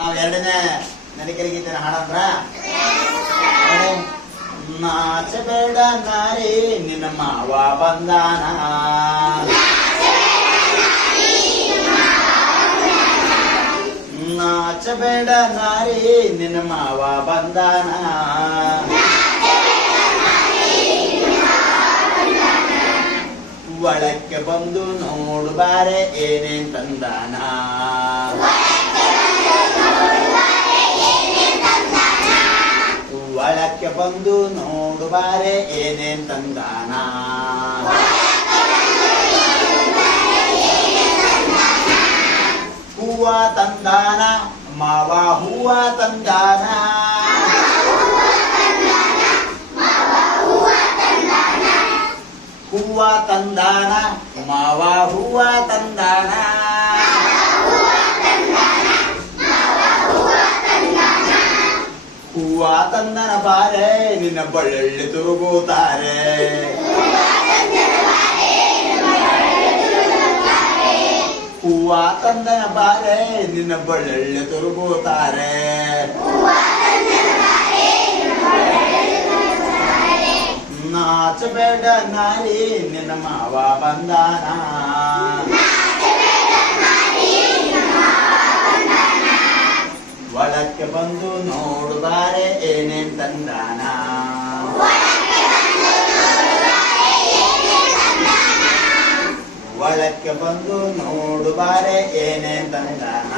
ನಾವ್ ಎರಡನೇ ನಡಿಕರಿ ಗೀತೆನ ಹಾಡಂದ್ರ ನಾಚಬೇಡ ನಾರಿ ನಿನ್ನ ಮಾವ ಬಂದಾನ, ನಾಚಬೇಡ ನಾರಿ ನಿನ್ನ ಮಾವ ಬಂದಾನ, ಒಳಕ್ಕೆ ಬಂದು ನೋಡು ಬಾರೆ ಏನೇನ್ ತಂದಾನ, ಒಳಕ್ಕೆ ಬಂದು ನೋಡು ಬಾರೆ ಏನೇನ್ ತಂದಾನ, ಹೂವ ತಂದಾನ ಮಾವ ಹೂವ ತಂದಾನ, ಹೂವ ತಂದಾನ ಮಾವ ಹೂವ ತಂದಾನ, ಹೂವ ತಂದನ ಬಾರೆ ನಿನ್ನ ಬಳ್ಳಿ ತುರುಗುತ್ತಾರೆ, ಹೂವ ತಂದನ ಬಾರೆ ನಿನ್ನ ಬಳ್ಳಿ ತುರುಗುತ್ತಾರೆ, ನಾಚಬೇಡ ನಾರಿ ನಿನ್ನ ಮಾವ ಬಂದಾನ, ಒಳಕ್ಕೆ ಬಂದು ನೋಡು ಬಾರೆ ಏನೇನ್ ತಂದಾನ, ಒಳಕ್ಕೆ ಬಂದು ನೋಡು ಬಾರೆ ಏನೇನ್ ತಂದಾನ.